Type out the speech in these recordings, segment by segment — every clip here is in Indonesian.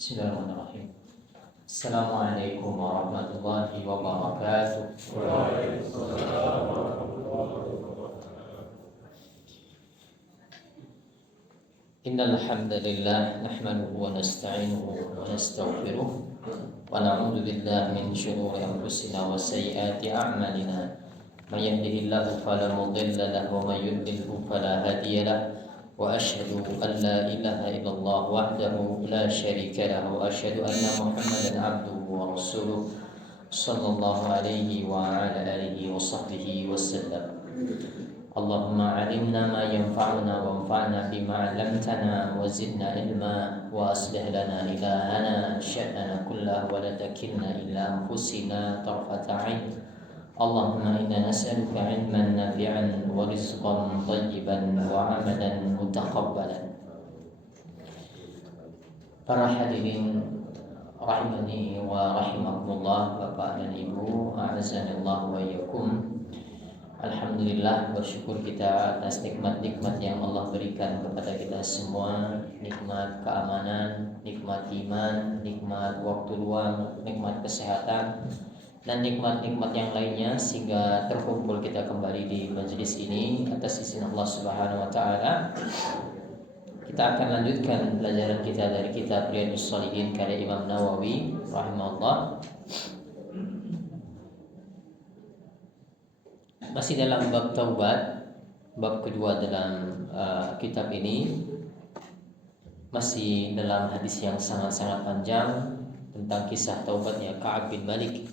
Bismillahirrahmanirrahim. Assalamualaikum warahmatullahi wabarakatuh. Innal hamdalillah nahmaduhu wa nasta'inuhu wa nastaghfiruh wa na'udzu billahi min shururi anfusina wa sayyiati a'malina. May yahdihillahu fala mudilla lahu wa may yudlilhu fala hadiya lahu. وأشهد أن لا إله إلا الله وحده لا شريك له وأشهد أن محمدا عبده ورسوله صلى الله عليه وعلى آله وصحبه وسلم. اللهم علمنا ما ينفعنا وانفعنا بما علمتنا وزدنا علما وأصلح لنا إلهنا شأننا كله ولا تكلنا إلى أنفسنا طرفة عين. Allahumma inna nas'aluka ilman nafi'an wa rizqan thayyiban wa amalan mutaqabbalan. Para hadirin rahimani wa rahimakumullah, Bapak dan Ibu, a'azanillahu wa iyyakum. Alhamdulillah, bersyukur kita atas nikmat-nikmat yang Allah berikan kepada kita semua. Nikmat keamanan, nikmat iman, nikmat waktu luang, nikmat kesehatan, dan nikmat-nikmat yang lainnya, sehingga terkumpul kita kembali di majelis ini atas izin Allah Subhanahu wa taala. Kita akan lanjutkan pelajaran kita dari kitab Riyadhus Shalihin karya Imam Nawawi rahimahullah. Masih dalam bab taubat, bab kedua dalam kitab ini. Masih dalam hadis yang sangat-sangat panjang tentang kisah taubatnya Ka'ab bin Malik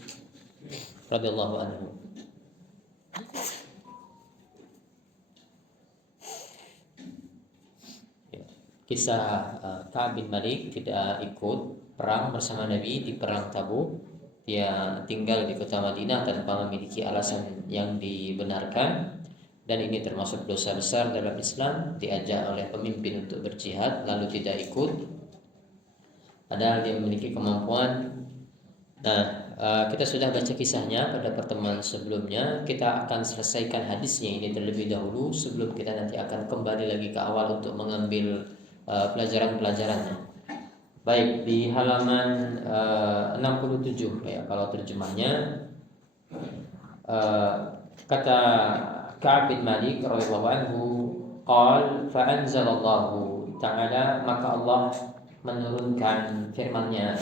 radhiyallahu anhu. Kisah Ka'ab bin Malik tidak ikut perang bersama Nabi di perang Tabuk. Dia tinggal di kota Madinah tanpa memiliki alasan yang dibenarkan, dan ini termasuk dosa besar dalam Islam. Diajak oleh pemimpin untuk berjihad lalu tidak ikut, padahal dia memiliki kemampuan. Kita sudah baca kisahnya pada pertemuan sebelumnya. Kita akan selesaikan hadisnya ini terlebih dahulu sebelum kita nanti akan kembali lagi ke awal untuk mengambil pelajaran-pelajarannya. Baik, di halaman 67 ya kalau terjemahnya. Kata Ka'ab bin Malik radhiyallahu anhu, qala fa anzalallahu ta'ala, maka Allah menurunkan firman-Nya.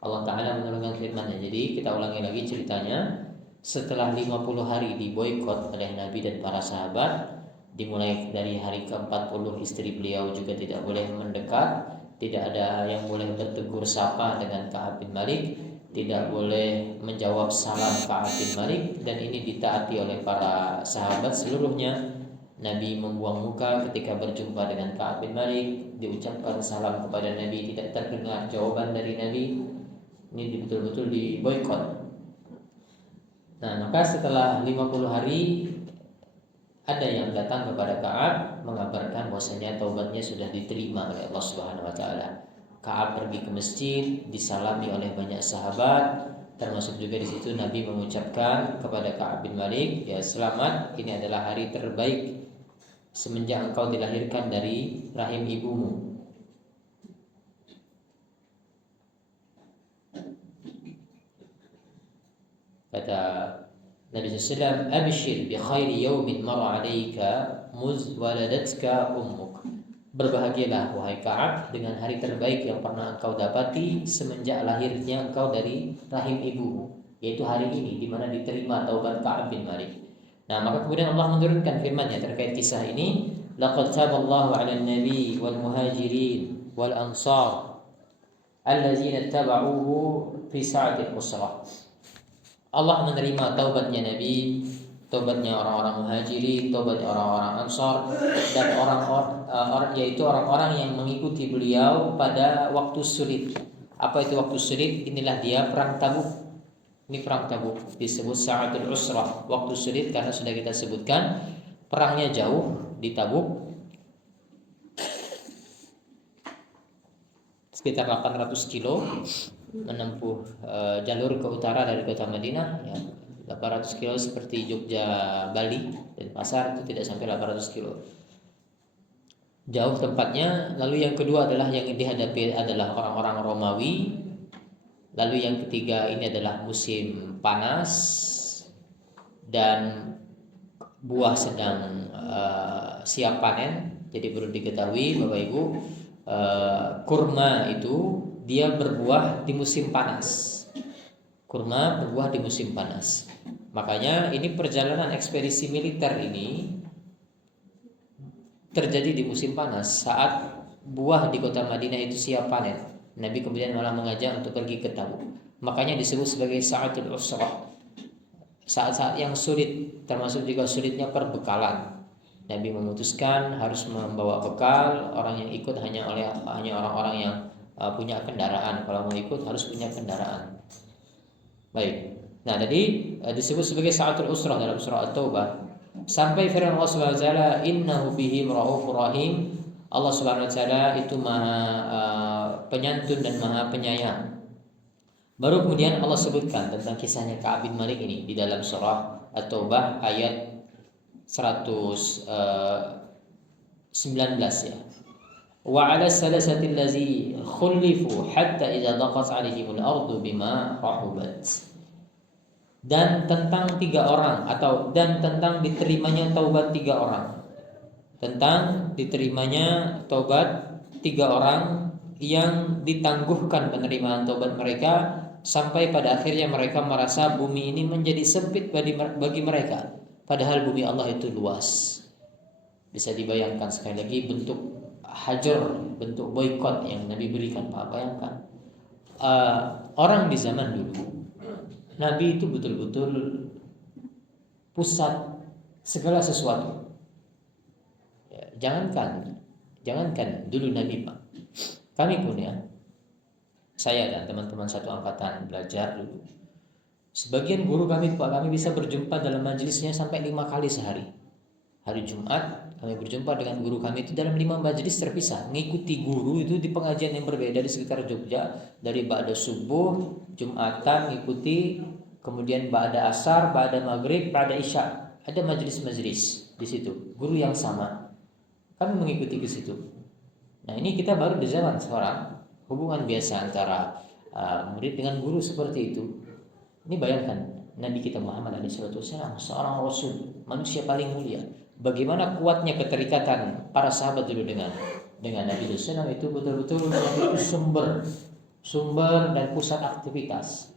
Allah Ta'ala menurunkan firman-Nya. Jadi kita ulangi lagi ceritanya. Setelah 50 hari diboikot oleh Nabi dan para sahabat, dimulai dari hari ke-40 istri beliau juga tidak boleh mendekat, tidak ada yang boleh bertegur sapa dengan Ka'ab bin Malik, tidak boleh menjawab salam Ka'ab bin Malik, dan ini ditaati oleh para sahabat seluruhnya. Nabi membuang muka ketika berjumpa dengan Ka'ab bin Malik, diucapkan salam kepada Nabi, tidak terdengar jawaban dari Nabi. Ini betul-betul diboikot. Maka setelah 50 hari ada yang datang kepada Ka'ab mengabarkan bahwasanya taubatnya sudah diterima oleh Allah Subhanahu wa taala. Ka'ab pergi ke masjid, disalami oleh banyak sahabat, termasuk juga di situ Nabi mengucapkan kepada Ka'ab bin Malik, ya selamat, ini adalah hari terbaik semenjak engkau dilahirkan dari rahim ibumu. Kata Nabi SAW, abshir bi khairi yawmin mara alayka muz waladatka ummuk. Berbahagialah wahai Ka'ab dengan hari terbaik yang pernah engkau dapati semenjak lahirnya engkau dari rahim ibumu, yaitu hari ini di mana diterima taubat Ka'ab bin Malik. Maka kemudian Allah menurunkan firman-Nya terkait kisah ini, laqad taballahu 'alan nabi wal muhajirin wal ansar allazina tabauhu fi sa'atil usrah. Allah menerima taubatnya Nabi, taubatnya orang-orang muhajirin, taubatnya orang-orang ansar, dan orang-orang yaitu orang-orang yang mengikuti beliau pada waktu sulit. Apa itu waktu sulit? Inilah dia perang Tabuk. Ini perang Tabuk disebut sa'atul usrah, waktu sulit, karena sudah kita sebutkan perangnya jauh di Tabuk, sekitar 800 kilo menempuh jalur ke utara dari kota Madinah, ya 800 kilo seperti Jogja Bali dan Pasar, itu tidak sampai 800 kilo. jauh tempatnya. Lalu yang kedua adalah yang dihadapi adalah orang-orang Romawi. Lalu yang ketiga ini adalah musim panas dan buah sedang siap panen. Jadi perlu diketahui Bapak Ibu, kurma itu dia berbuah di musim panas. Kurma berbuah di musim panas. Makanya ini perjalanan ekspedisi militer ini terjadi di musim panas saat buah di kota Madinah itu siap panen. Nabi kemudian malah mengajak untuk pergi ke Tabuk. Makanya disebut sebagai sa'atul usrah. Saat-saat yang sulit, termasuk juga sulitnya perbekalan. Nabi memutuskan harus membawa bekal. Orang yang ikut hanya orang-orang yang punya kendaraan. Kalau mau ikut harus punya kendaraan. Baik. Nah, jadi disebut sebagai sa'atul usrah dalam surah At-Taubah. Sampai firman Allah Subhanahu wa taala, "Innahu bihim raufur rahim." Allah Subhanahu wa taala itu Maha penyantun dan Maha penyayang. Baru kemudian Allah sebutkan tentang kisahnya Ka'ab bin Malik ini di dalam surah At-Taubah ayat 119 ya. Wa 'ala salasati allazi khulifu hatta idza daqat 'alaihimul ardu bima rahubat. Dan tentang tentang diterimanya taubat 3 orang. Tentang diterimanya taubat 3 orang yang ditangguhkan penerimaan taubat mereka sampai pada akhirnya mereka merasa bumi ini menjadi sempit bagi mereka, padahal bumi Allah itu luas. Bisa dibayangkan sekali lagi bentuk hajar, bentuk boikot yang Nabi berikan. Pak, bayangkan orang di zaman dulu, Nabi itu betul-betul pusat segala sesuatu. Ya, jangankan dulu Nabi, Pak. Kami pun ya, saya dan teman-teman satu angkatan belajar dulu. Sebagian guru kami, Pak, kami bisa berjumpa dalam majelisnya sampai 5 kali sehari. Hari Jumat kami berjumpa dengan guru kami itu dalam 5 majelis terpisah. Mengikuti guru itu di pengajian yang berbeda di sekitar Jogja. Dari ba'da subuh, Jumatan mengikuti, kemudian ba'da asar, ba'da maghrib, ba'da isya. Ada majelis-majelis di situ. Guru yang sama. Kami mengikuti ke situ. Nah, ini kita baru di zaman sekarang, hubungan biasa antara murid dengan guru seperti itu. Ini bayangkan Nabi kita Muhammad SAW, seorang Rasul, manusia paling mulia. Bagaimana kuatnya keterikatan para sahabat dulu dengan Nabi SAW itu betul-betul sumber dan pusat aktivitas.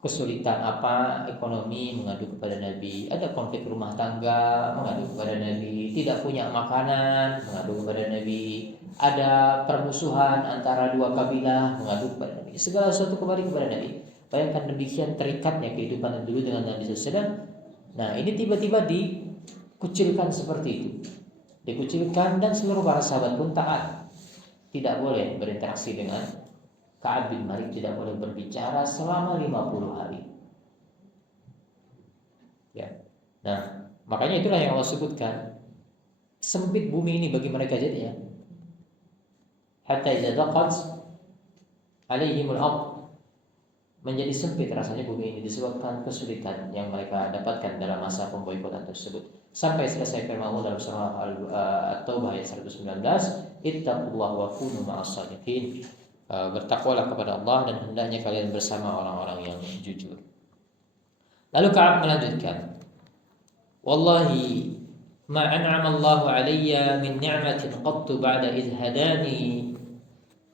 Kesulitan apa ekonomi mengadu kepada Nabi, ada konflik rumah tangga mengadu kepada Nabi, tidak punya makanan mengadu kepada Nabi, ada permusuhan antara 2 kabilah mengadu kepada Nabi, segala sesuatu kembali kepada Nabi. Bayangkan demikian terikatnya kehidupan dulu dengan Nabi SAW. Nah, ini tiba-tiba dikucilkan seperti itu, dikucilkan, dan seluruh para sahabat pun taat, tidak boleh berinteraksi dengan Ka'ab bin Malik, tidak boleh berbicara selama 50 hari. Ya. Nah, makanya itulah yang Allah sebutkan, sempit bumi ini bagi mereka jadinya. Hatta idza daqat alaihimul ardh, menjadi sempit rasanya bumi ini disebabkan kesulitan yang mereka dapatkan dalam masa pemboikotan tersebut. Sampai selesai firman Allah dalam surah At-Taubah ayat 119, ittaqullaha wa kunu ma'as shadiqin. Bertakwalah kepada Allah dan hendaknya kalian bersama orang-orang yang jujur. Lalu Ka'ab melanjutkan, wallahi ma an'ama Allahu alayya min ni'matin qattu ba'da idh hadani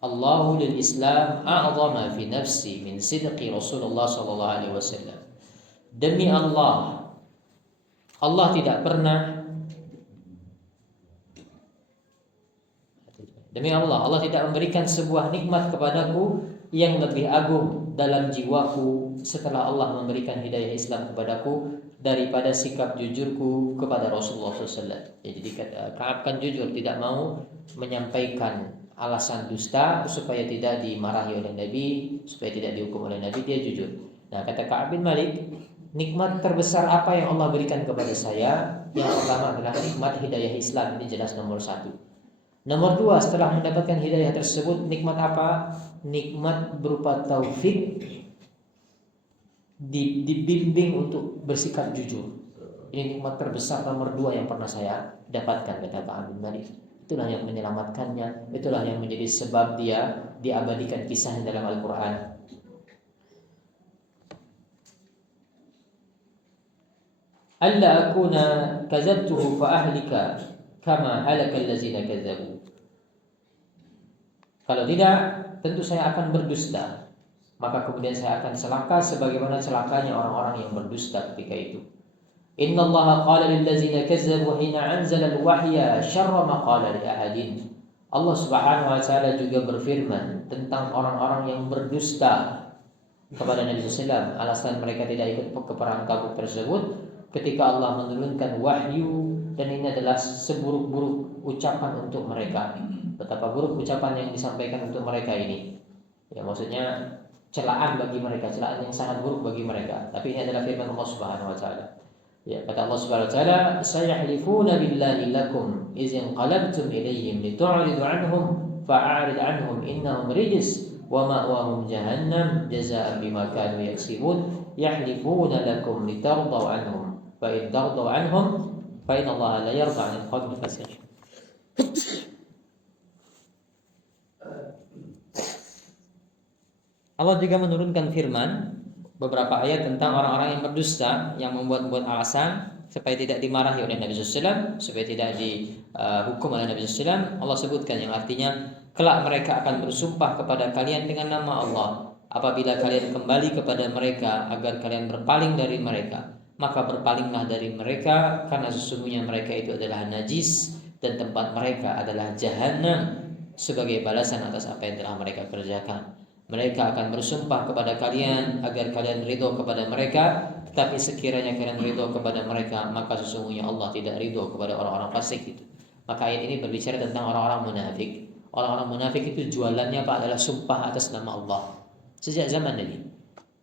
Allahu lil Islam a'zama fi nafsi min sidqi Rasulullah sallallahu alaihi wasallam. Demi Allah, Allah tidak pernah Demi Allah, Allah tidak memberikan sebuah nikmat kepadaku yang lebih agung dalam jiwaku setelah Allah memberikan hidayah Islam kepadaku daripada sikap jujurku kepada Rasulullah SAW. Ya, jadi Ka'ab kan jujur, tidak mau menyampaikan alasan dusta supaya tidak dimarahi oleh Nabi, supaya tidak dihukum oleh Nabi, dia jujur. Nah, kata Ka'ab bin Malik, nikmat terbesar apa yang Allah berikan kepada saya? Yang pertama adalah nikmat hidayah Islam, ini jelas nomor 1. Nomor 2, setelah mendapatkan hidayah tersebut, nikmat apa? Nikmat berupa taufik, dibimbing untuk bersikap jujur. Ini nikmat terbesar nomor 2 yang pernah saya dapatkan, kata Ka'ab bin Malik. Itulah yang menyelamatkannya, itulah yang menjadi sebab dia diabadikan kisahnya dalam Al-Quran. Alla akuna kadzabtuhu fa ahlika kama halakal ladzina kadzabu. Kalau tidak, tentu saya akan berdusta. Maka kemudian saya akan celaka sebagaimana celakanya orang-orang yang berdusta ketika itu. Inna Allah qala lil ladzina kazzabu hina anzala al-wahya syarra ma qala li ahadin. Allah Subhanahu wa taala juga berfirman tentang orang-orang yang berdusta kepada Nabi sallallahu alaihi wasallam, alasan mereka tidak ikut ke perang Tabuk tersebut ketika Allah menurunkan wahyu, dan ini adalah seburuk-buruk ucapan untuk mereka. Betapa buruk ucapan yang disampaikan untuk mereka ini. Ya, maksudnya celaan bagi mereka, celaan yang sangat buruk bagi mereka. Tapi ini adalah firman Allah Subhanahu wa taala. Ya, kata Allah Subhanahu wa taala, "Sayahlifuna billahi lakum iz inqalabtum ilayhim litu'ridu 'anhum fa'arid 'anhum innahum rijs wa ma'wahum jahannam jazaa'an bima kanu yaksibun yahlifuna lakum litardaw 'anhum fa in tardaw 'anhum fa inna Allah la yarda 'anil qawmil fasiqin." Allah juga menurunkan firman beberapa ayat tentang orang-orang yang berdusta, yang membuat-buat alasan supaya tidak dimarahi oleh Nabi SAW, supaya tidak dihukum oleh Nabi SAW. Allah sebutkan yang artinya kelak mereka akan bersumpah kepada kalian dengan nama Allah apabila kalian kembali kepada mereka agar kalian berpaling dari mereka, maka berpalinglah dari mereka karena sesungguhnya mereka itu adalah najis dan tempat mereka adalah Jahannam sebagai balasan atas apa yang telah mereka kerjakan. Mereka akan bersumpah kepada kalian agar kalian ridho kepada mereka, tetapi sekiranya kalian ridho kepada mereka, maka sesungguhnya Allah tidak ridho kepada orang-orang fasik itu. Maka ayat ini berbicara tentang orang-orang munafik. Orang-orang munafik itu jualannya apa? Adalah sumpah atas nama Allah. Sejak zaman Nabi,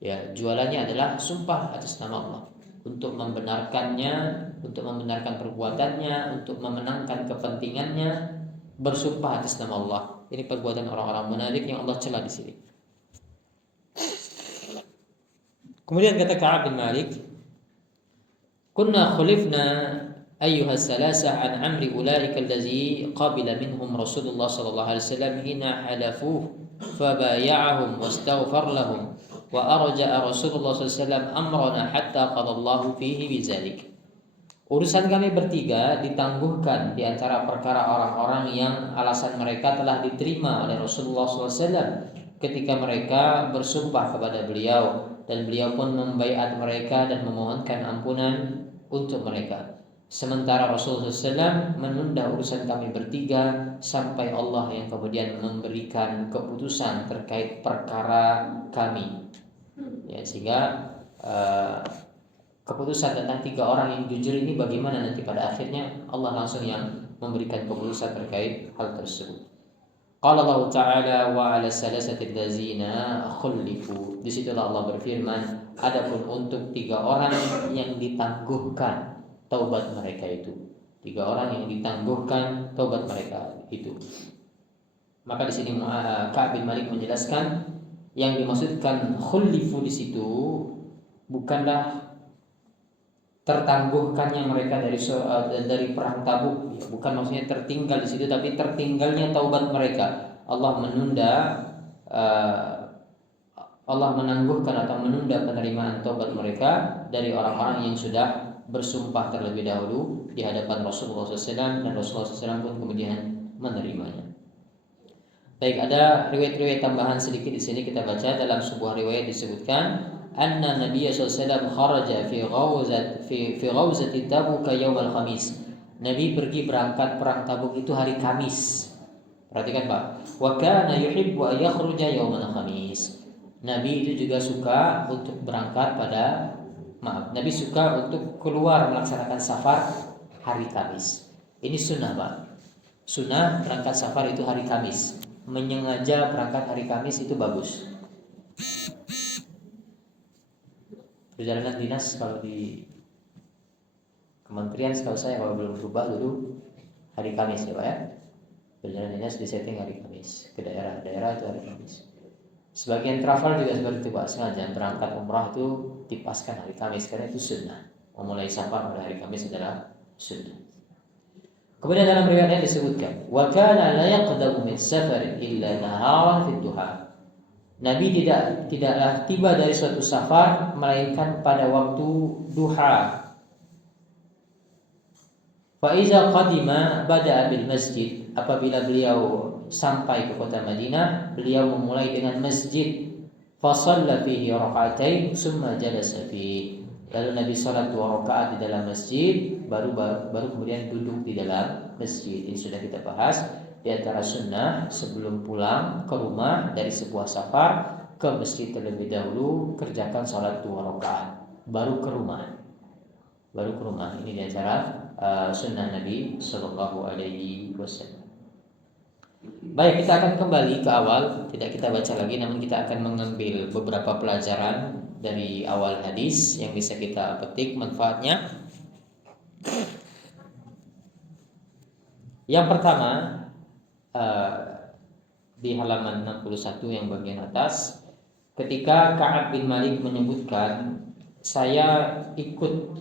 ya, jualannya adalah sumpah atas nama Allah untuk membenarkannya, untuk membenarkan perbuatannya, untuk memenangkan kepentingannya, bersumpah atas nama Allah. Ini perbuatan orang-orang munafik yang Allah cela di sini. Kemudian kata Ka'ab bin Malik, "Kunna khulifna ayyuha salasa an amri ulaika allazi qabila minhum Rasulullah sallallahu alaihi wasallam hina halafu fabaya'ahum wastaghfar lahum wa arja'a Rasulullah sallallahu alaihi wasallam amrana hatta qala Allahu fihi bizalik." Urusan kami bertiga ditangguhkan di antara perkara orang-orang yang alasan mereka telah diterima oleh Rasulullah SAW ketika mereka bersumpah kepada beliau, dan beliau pun membaiat mereka dan memohonkan ampunan untuk mereka. Sementara Rasulullah SAW menunda urusan kami bertiga sampai Allah yang kemudian memberikan keputusan terkait perkara kami. Ya, sehingga keputusan tentang tiga orang yang jujur ini bagaimana nanti pada akhirnya Allah langsung yang memberikan keputusan terkait hal tersebut. Qala Allah Ta'ala wa 'ala salasati allazina khulifu. Disitulah Allah berfirman, adapun untuk tiga orang yang ditangguhkan taubat mereka itu. Tiga orang yang ditangguhkan taubat mereka itu. Maka di sini Ka'ab bin Malik menjelaskan yang dimaksudkan khulifu di situ bukanlah tertangguhkannya mereka dari perang Tabuk, bukan maksudnya tertinggal di situ, tapi tertinggalnya taubat mereka. Allah menunda, Allah menangguhkan atau menunda penerimaan taubat mereka dari orang-orang yang sudah bersumpah terlebih dahulu di hadapan Rasulullah SAW, dan Rasulullah SAW pun kemudian menerimanya. Baik, ada riwayat-riwayat tambahan sedikit di sini kita baca. Dalam sebuah riwayat disebutkan anna Nabi SAW kharaja fi ghawzati Tabuk yaum al-Khamis. Nabi pergi berangkat perang Tabuk itu hari Kamis. Perhatikan Pak. Wa kana yuhibbu an yakhruja yaum al-Khamis. Nabi itu juga suka untuk berangkat Nabi suka untuk keluar melaksanakan safar hari Kamis. Ini sunnah Pak. Sunnah berangkat safar itu hari Kamis. Menyengaja berangkat hari Kamis itu bagus. Perjalanan dinas kalau di kementerian setahu saya kalau belum berubah dulu hari Kamis ya Pak ya. Perjalanan dinas disetting hari Kamis ke daerah-daerah itu hari Kamis. Sebagian travel juga seperti itu Pak, sengaja berangkat umrah itu dipaskan hari Kamis karena itu sunnah. Memulai safar pada hari Kamis adalah sunnah. Kemudian dalam riwayat disebutkan, wa kana la yaqdamu min safarin illa naharan fi duha. Nabi tidaklah tiba dari suatu safar melainkan pada waktu duha. Fa iza qadima bada'a bil masjid. Apabila beliau sampai ke kota Madinah, beliau memulai dengan masjid. Fa shalla fihi raka'atain tsumma jalasa fihi. Lalu Nabi salat 2 rakaat di dalam masjid, baru kemudian duduk di dalam masjid. Ini sudah kita bahas di antara sunnah sebelum pulang ke rumah dari sebuah safar ke masjid terlebih dahulu kerjakan salat 2 rakaat baru ke rumah. Ini di antara sunnah Nabi Sallallahu Alaihi Wasallam. Baik, kita akan kembali ke awal. Tidak kita baca lagi, namun kita akan mengambil beberapa pelajaran dari awal hadis yang bisa kita petik manfaatnya. Yang pertama, di halaman 61 yang bagian atas, ketika Ka'ab bin Malik menyebutkan, saya ikut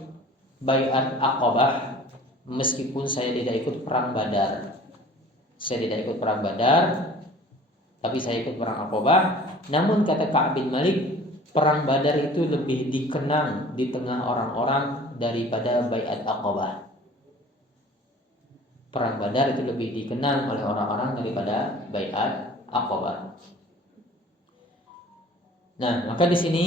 baiat Aqabah meskipun saya tidak ikut perang Badar. Saya tidak ikut perang Badar, tapi saya ikut perang Aqabah. Namun kata Ka'ab bin Malik, perang Badar itu lebih dikenang di tengah orang-orang daripada baiat Aqabah. Perang Badar itu lebih dikenang oleh orang-orang daripada baiat Aqabah. Nah, maka di sini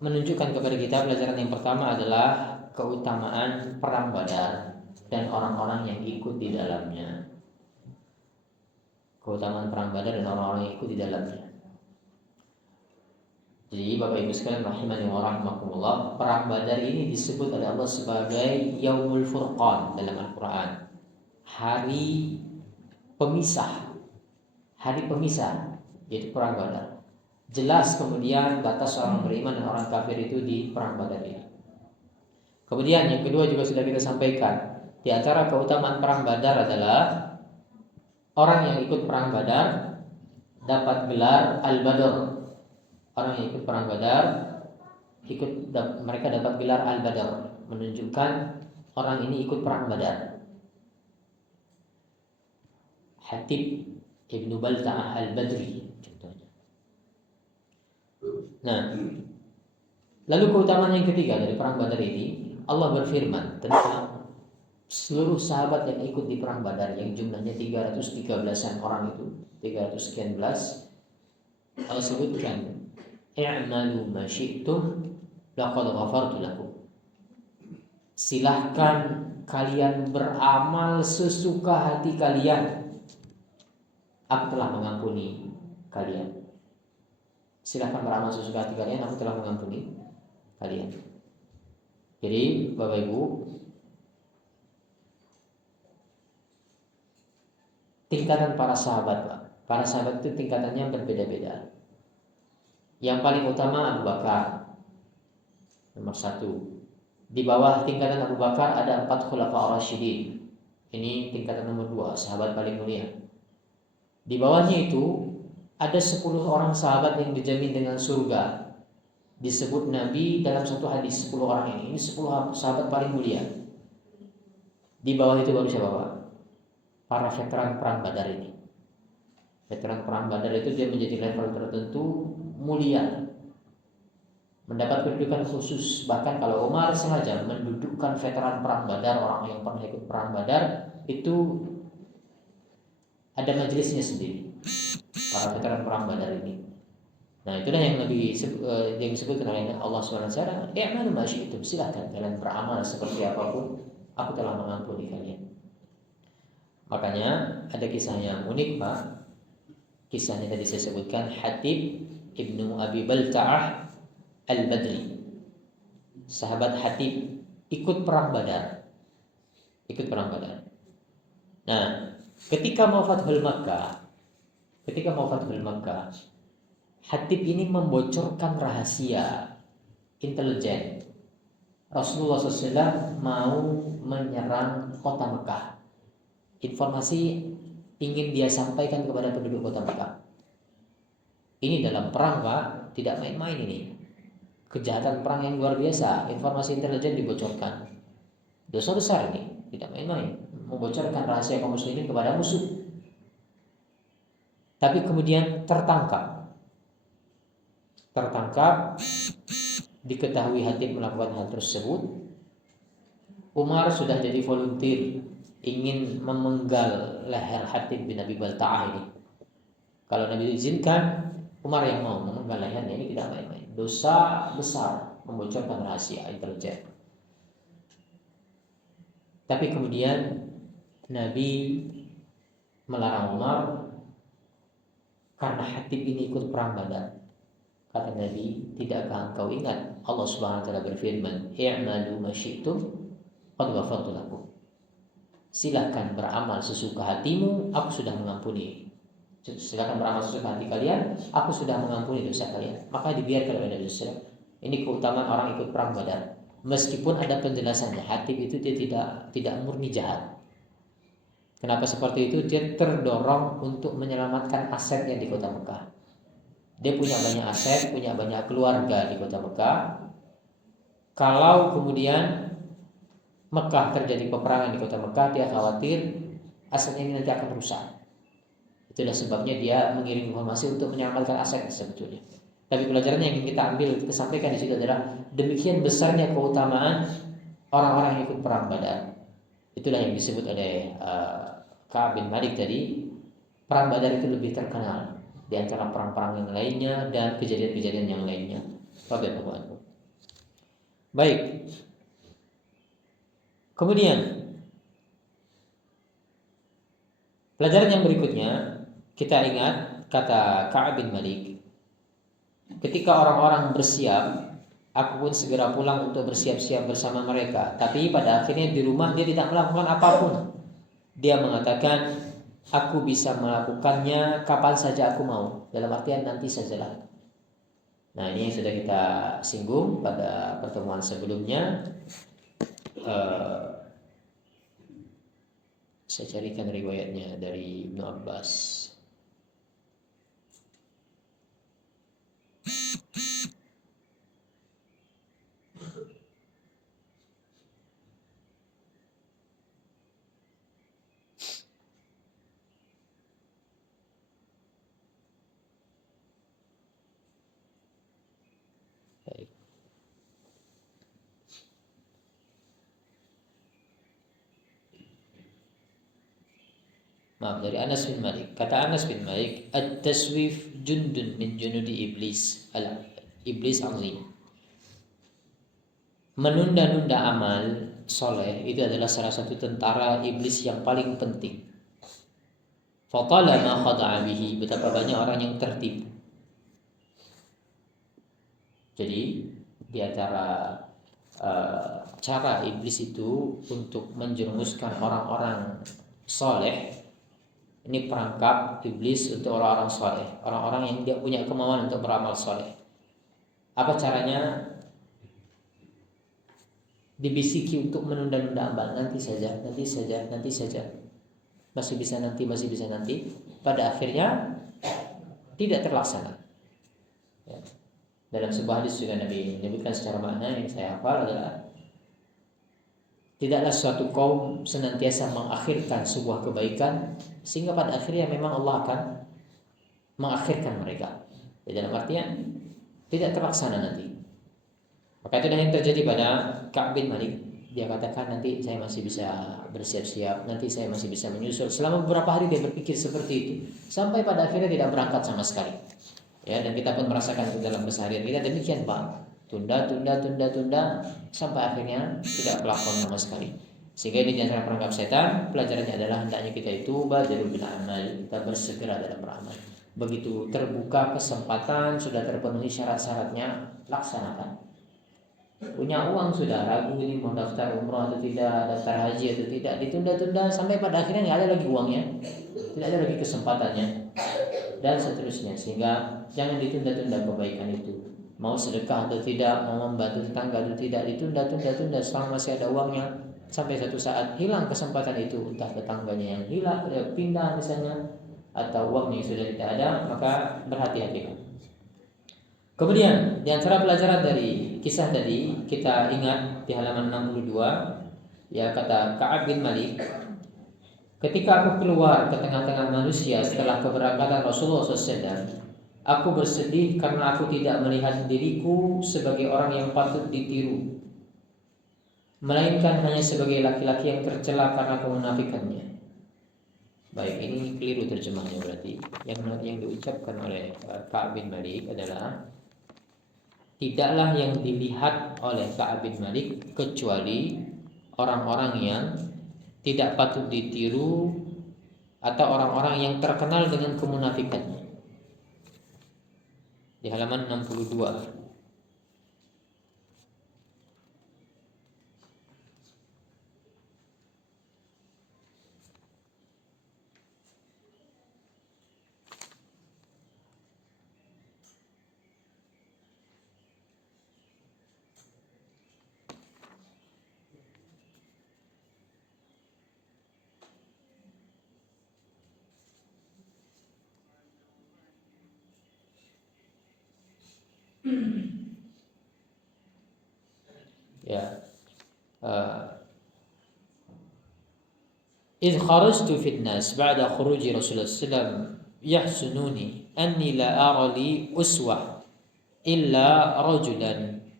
menunjukkan kepada kita pelajaran yang pertama adalah keutamaan perang Badar dan orang-orang yang ikut di dalamnya. Keutamaan perang Badar dan orang-orang yang ikut di dalamnya. Jadi Bapak Ibu sekalian rahimani wa rahimakumullah, perang Badar ini disebut oleh Allah sebagai Yaumul Furqan dalam Al-Quran. Hari pemisah. Hari pemisah, yaitu perang Badar. Jelas kemudian batas orang beriman dan orang kafir itu di perang Badar ini. Kemudian yang kedua juga sudah kita sampaikan, di antara keutamaan perang Badar adalah orang yang ikut perang Badar dapat gelar Al-Badr. Orang yang ikut perang Badar mereka dapat gelar Al-Badr, menunjukkan orang ini ikut perang Badar. Hatib Ibnu Balta'ah Al-Badri contohnya. Nah, lalu keutamaan yang ketiga dari perang Badar ini, Allah berfirman tentang seluruh sahabat yang ikut di perang Badar yang jumlahnya 313-an orang itu, 300 sekian belas. Allah sebutkan, "I'malu ma syi'tum laqad ghafartu lakum." Silahkan kalian beramal sesuka hati kalian, aku telah mengampuni kalian. Silahkan beramal sesuka hati kalian, aku telah mengampuni kalian. Jadi Bapak Ibu, tingkatan para sahabat, Pak. Para sahabat itu tingkatannya berbeda-beda. Yang paling utama Abu Bakar, nomor 1. Di bawah tingkatan Abu Bakar ada 4 khulafa ar-rasyidin. Ini tingkatan nomor 2, sahabat paling mulia. Di bawahnya itu ada 10 orang sahabat yang dijamin dengan surga. Disebut Nabi dalam satu hadis 10 orang ini 10 sahabat paling mulia. Di bawah itu baru siapa, Pak? Para veteran perang Badar ini. Veteran perang Badar itu dia menjadi level tertentu mulia, mendapat kedudukan khusus. Bahkan kalau Umar sengaja mendudukkan veteran perang Badar, orang yang pernah ikut perang Badar, itu ada majelisnya sendiri, para veteran perang Badar ini. Nah, itulah yang yang disebutkan oleh Allah SWT, "I'malu ma syi'tum." Silakan kalian beramal seperti apapun, aku telah mengampuni kalian. Makanya ada kisah yang unik, Pak. Kisahnya tadi saya sebutkan, Hatib Ibnu Abi Balta'ah Al-Badri. Sahabat Hatib ikut perang Badar. Nah, ketika mau Fathul Makkah, Hatib ini membocorkan rahasia intelijen. Rasulullah SAW mau menyerang kota Mekah. Informasi ingin dia sampaikan kepada penduduk kota Mekah. Ini dalam perang, Pak, tidak main-main ini. Kejahatan perang yang luar biasa. Informasi intelijen dibocorkan. Dosa besar ini, tidak main-main. membocorkan rahasia kaum muslimin kepada musuh. Tapi kemudian tertangkap, diketahui Hatib melakukan hal tersebut. Umar sudah jadi volunteer ingin memenggal leher Hatib bin Abi Balta'ah ini. Kalau Nabi izinkan, Umar yang mau memenggal lehernya. Ini tidak main-main. Dosa besar membocorkan rahasia intelijen. Tapi kemudian Nabi melarang Umar karena Hatib ini ikut perang Badar. Kata Nabi, tidakkah engkau ingat Allah Subhanahu wa taala berfirman, "I'malu ma syi'tum qad ghafartu lakum." Silakan beramal sesuka hatimu, aku sudah mengampuni. Silakan beramal sesuka hati kalian, aku sudah mengampuni dosa kalian. Maka dibiarkan oleh Nabi sallallahu alaihi wasallam. Ini keutamaan orang ikut perang Badar. Meskipun ada penjelasannya, Hatib itu dia tidak murni jahat. Kenapa seperti itu? Dia terdorong untuk menyelamatkan asetnya di kota Mekah. Dia punya banyak aset, punya banyak keluarga di kota Mekah. Kalau kemudian Mekah terjadi peperangan di kota Mekah, dia khawatir asetnya ini nanti akan rusak. Itulah sebabnya dia mengirim informasi untuk menyelamatkan aset sebetulnya. Tapi pelajaran yang ingin kita ambil, kita sampaikan di situ adalah demikian besarnya keutamaan orang-orang yang ikut perang Badar. Itulah yang disebut oleh Ka'ab bin Malik tadi, perang Badar itu lebih terkenal di antara perang-perang yang lainnya dan kejadian-kejadian yang lainnya. Baik. Kemudian pelajaran yang berikutnya, kita ingat kata Ka'ab bin Malik, ketika orang-orang bersiap, aku pun segera pulang untuk bersiap-siap bersama mereka. Tapi pada akhirnya di rumah dia tidak melakukan apapun. Dia mengatakan, aku bisa melakukannya kapan saja aku mau. Dalam artian nanti sajalah. Nah, ini yang sudah kita singgung pada pertemuan sebelumnya. Saya carikan riwayatnya dari Ibnu Abbas. Maaf, dari Anas bin Malik. Kata Anas bin Malik, at-taswif jundun min junudi iblis. Iblis azim. Menunda-nunda amal soleh itu adalah salah satu tentara iblis yang paling penting. Fatalama khada'a bihi, betapa banyak orang yang tertipu. Jadi di antara cara iblis itu untuk menjerumuskan orang-orang soleh, ini perangkap iblis untuk orang-orang soleh, orang-orang yang tidak punya kemauan untuk beramal soleh. Apa caranya? Dibisiki untuk menunda-nunda amal, nanti saja, masih bisa nanti. Pada akhirnya tidak terlaksana. Ya. Dalam sebuah hadis juga Nabi menyebutkan secara makna yang saya hafal adalah, tidaklah suatu kaum senantiasa mengakhirkan sebuah kebaikan sehingga pada akhirnya memang Allah akan mengakhirkan mereka. Dalam artian tidak terlaksana nanti. Maka itu yang terjadi pada Ka'ab bin Malik. Dia katakan, nanti saya masih bisa bersiap-siap, nanti saya masih bisa menyusul. Selama beberapa hari dia berpikir seperti itu, sampai pada akhirnya tidak berangkat sama sekali. Ya, dan kita pun merasakan itu dalam keseharian kita demikian, Pak. Tunda sampai akhirnya tidak pelakon sama sekali. Sehingga ini diantara perangkap setan. Pelajarannya adalah hendaknya kita itu badarul bil amal, kita bersegera dalam beramal. Begitu terbuka kesempatan, sudah terpenuhi syarat-syaratnya, laksanakan. Punya uang sudah, ragu ini mau daftar umroh atau tidak, daftar haji atau tidak, ditunda-tunda sampai pada akhirnya nggak ada lagi uangnya, tidak ada lagi kesempatannya, dan seterusnya. Sehingga jangan ditunda-tunda kebaikan itu. Mau sedekah atau tidak, mau membantu tetangga atau tidak, ditunda-tunda selama masih ada uangnya. Sampai satu saat hilang kesempatan itu, entah tetangganya yang hilang, pindah misalnya, atau uangnya sudah tidak ada, maka berhati-hatilah. Kemudian di antara pelajaran dari kisah tadi, kita ingat di halaman 62, ya, kata Ka'ab bin Malik, ketika aku keluar ke tengah-tengah manusia setelah keberangkatan Rasulullah SAW, aku bersedih karena aku tidak melihat diriku sebagai orang yang patut ditiru, melainkan hanya sebagai laki-laki yang tercela karena kemunafikannya. Baik, ini keliru terjemahnya berarti. Yang diucapkan oleh Ka'ab bin Malik adalah tidaklah yang dilihat oleh Ka'ab bin Malik kecuali orang-orang yang tidak patut ditiru atau orang-orang yang terkenal dengan kemunafikannya. Di halaman 62. Ya. إذ خرجت في الناس بعد خروج رسول الله صلى الله عليه وسلم يحسنوني أني لا أرى لي أسوة إلا رجلا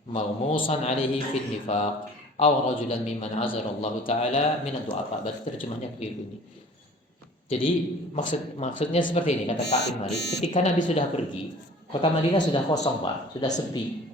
مغموصا عليه في النفاق أو رجلا ممن عزل الله تعالى من الضعفاء. Berarti terjemahnya keliru ini. Jadi maksudnya seperti ini, kata Ka'ab bin Malik, ketika Nabi sudah pergi, kota Madinah sudah kosong, Pak, sudah sepi.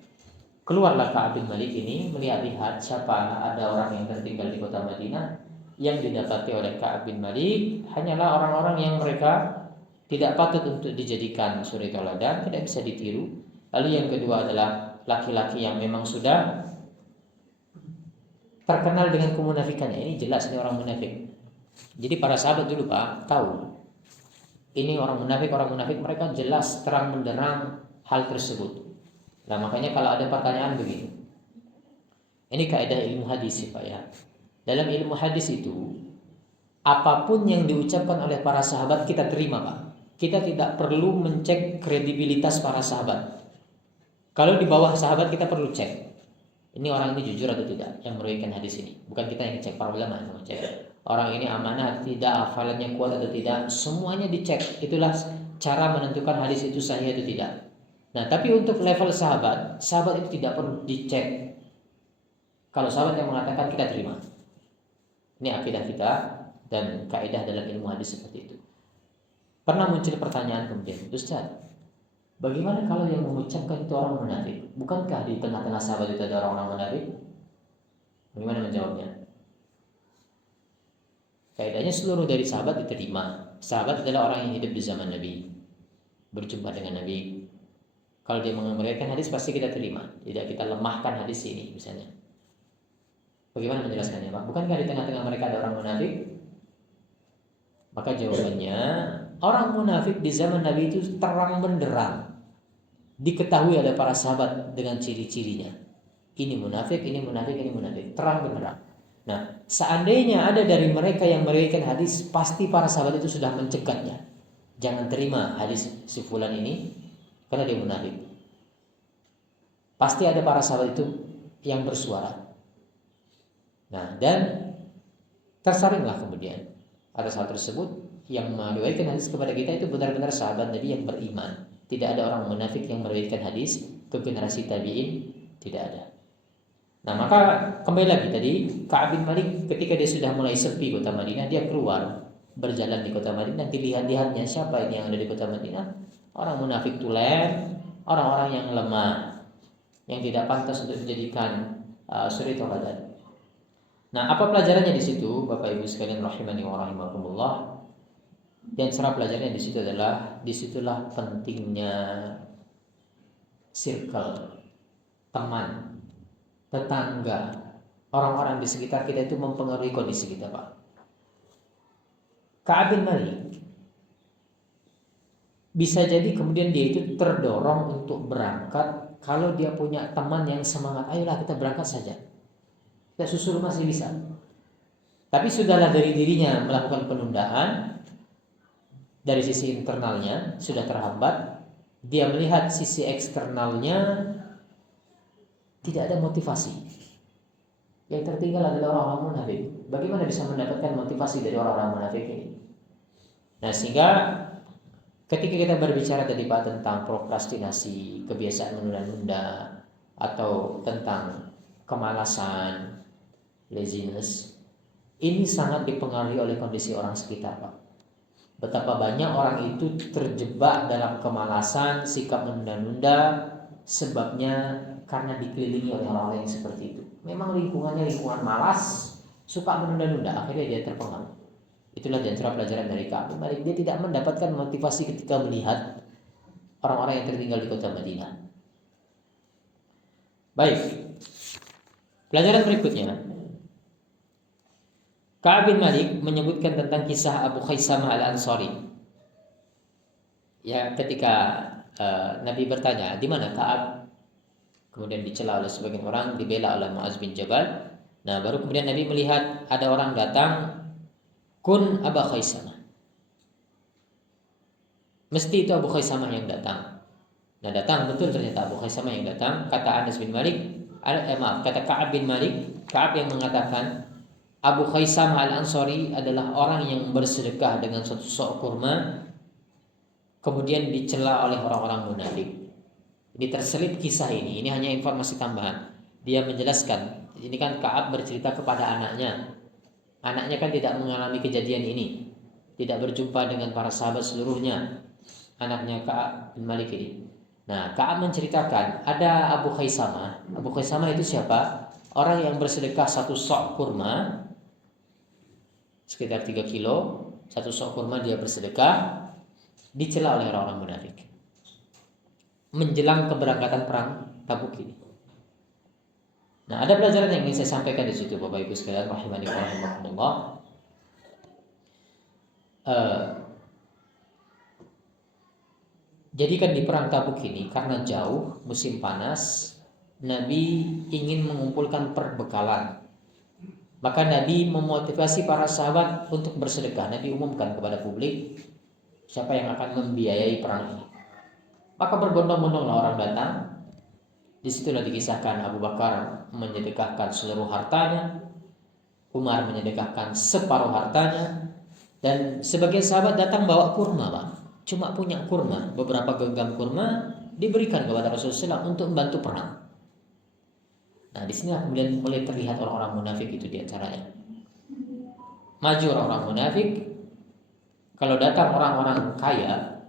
Keluarlah Ka'ab bin Malik ini melihat-lihat siapa ada orang yang tertinggal di kota Madinah. Yang didapati oleh Ka'ab bin Malik hanyalah orang-orang yang mereka tidak patut untuk dijadikan suri tauladan, tidak bisa ditiru. Lalu yang kedua adalah laki-laki yang memang sudah terkenal dengan kemunafikannya. Ini jelas ini orang munafik. Jadi para sahabat dulu, Pak, tahu ini orang munafik mereka jelas terang benderang hal tersebut. Nah, makanya kalau ada pertanyaan begini. Ini kaidah ilmu hadis, Pak, ya. Dalam ilmu hadis itu, apapun yang diucapkan oleh para sahabat kita terima, Pak. Kita tidak perlu mencek kredibilitas para sahabat. Kalau di bawah sahabat kita perlu cek. Ini orang ini jujur atau tidak yang meriwayatkan hadis ini. Bukan kita yang cek, para ulama yang cek. Orang ini amanah, tidak, hafalannya kuat atau tidak, semuanya dicek. Itulah cara menentukan hadis itu sahih atau tidak. Nah, tapi untuk level sahabat itu tidak perlu dicek. Kalau sahabat yang mengatakan kita terima. Ini akidah kita dan kaidah dalam ilmu hadis seperti itu. Pernah muncul pertanyaan kemudian, Ustaz, bagaimana kalau yang mengucapkan itu orang munafik? Bukankah di tengah-tengah sahabat itu ada orang-orang munafik? Bagaimana menjawabnya? Kaidahnya seluruh dari sahabat diterima. Sahabat adalah orang yang hidup di zaman Nabi, berjumpa dengan Nabi. Kalau dia mengembalikan hadis pasti kita terima. Tidak kita lemahkan hadis ini misalnya. Bagaimana menjelaskannya, Pak? Bukankah di tengah-tengah mereka ada orang munafik? Maka jawabannya, orang munafik di zaman Nabi itu terang benderang. Diketahui oleh para sahabat dengan ciri-cirinya. Ini munafik, ini munafik, ini munafik. Terang benderang. Nah, seandainya ada dari mereka yang meriwayatkan hadis, pasti para sahabat itu sudah mencegahnya. Jangan terima hadis si fulan ini karena dia munafik. Pasti ada para sahabat itu yang bersuara. Nah, dan tersaringlah kemudian atas hal tersebut yang meriwayatkan hadis kepada kita itu benar-benar sahabat Nabi yang beriman. Tidak ada orang munafik yang meriwayatkan hadis ke generasi tabi'in, tidak ada. Nah, maka kembali lagi tadi Ka'ab bin Malik ketika dia sudah mulai sepi kota Madinah, dia keluar berjalan di kota Madinah, dilihat-lihatnya siapa ini yang ada di kota Madinah? Orang munafik tulen, orang-orang yang lemah, yang tidak pantas untuk dijadikan suri tauladan. Nah, apa pelajarannya di situ, Bapak Ibu sekalian rahimani wa rahimakumullah? Dan cara pelajarannya di situ adalah disitulah pentingnya circle, teman, tetangga, orang-orang di sekitar kita itu mempengaruhi kondisi kita, Pak. Ka'ab bin Malik bisa jadi kemudian dia itu terdorong untuk berangkat kalau dia punya teman yang semangat, ayolah kita berangkat saja. Kita susul masih bisa. Tapi sudahlah dari dirinya melakukan penundaan, dari sisi internalnya sudah terhambat, dia melihat sisi eksternalnya tidak ada motivasi. Yang tertinggal adalah orang-orang munafik. Bagaimana bisa mendapatkan motivasi dari orang-orang munafik ini? Nah, sehingga ketika kita berbicara tadi Pak tentang prokrastinasi, kebiasaan menunda-nunda, atau tentang kemalasan, laziness, ini sangat dipengaruhi oleh kondisi orang sekitar Pak. Betapa banyak orang itu terjebak dalam kemalasan, sikap menunda-nunda, sebabnya karena dikelilingi oleh orang-orang yang seperti itu. Memang lingkungannya lingkungan malas, suka menunda-nunda, akhirnya dia terpengaruh. Itulah di antara pelajaran dari Ka'ab bin Malik. Dia tidak mendapatkan motivasi ketika melihat orang-orang yang tertinggal di kota Madinah. Baik, pelajaran berikutnya, Ka'ab bin Malik menyebutkan tentang kisah Abu Khaisamah al-Ansari. Ya, ketika Nabi bertanya, di mana Ka'ab? Kemudian dicela oleh sebagian orang, dibela oleh Muaz bin Jabal. Nah, baru kemudian Nabi melihat ada orang datang, kun Abu Khaisamah. Mesti itu Abu Khaisamah yang datang. Nah, datang betul ternyata Abu Khaisamah yang datang. Kata Anas bin Malik, kata Ka'ab bin Malik, Ka'ab yang mengatakan Abu Khaisamah al-Ansari adalah orang yang bersedekah dengan satu sok kurma, kemudian dicela oleh orang-orang munafik. Ini terselip kisah ini hanya informasi tambahan. Dia menjelaskan, ini kan Ka'ab bercerita kepada anaknya. Anaknya kan tidak mengalami kejadian ini, tidak berjumpa dengan para sahabat seluruhnya, anaknya Ka'ab bin Malik ini. Nah, Ka'ab menceritakan ada Abu Khaisamah. Abu Khaisamah itu siapa? Orang yang bersedekah satu sok kurma, sekitar 3 kilo, satu sok kurma dia bersedekah, dicela oleh orang-orang munafik menjelang keberangkatan perang Tabuk ini. Nah, ada pelajaran yang ingin saya sampaikan di situ, Bapak Ibu sekalian rahimani wa rahimakumullah. Jadi kan di perang Tabuk ini karena jauh, musim panas, Nabi ingin mengumpulkan perbekalan. Maka Nabi memotivasi para sahabat untuk bersedekah. Nabi umumkan kepada publik siapa yang akan membiayai perang ini. Maka berbondong-bondonglah orang datang. Disitulah dikisahkan Abu Bakar menyedekahkan seluruh hartanya, Umar menyedekahkan separuh hartanya, dan sebagian sahabat datang bawa kurma, Pak. Cuma punya kurma, beberapa genggam kurma diberikan kepada Rasulullah SAW untuk membantu perang. Nah, di sini kemudian mulai terlihat orang-orang munafik itu di antaranya. Maju orang-orang munafik, kalau datang orang-orang kaya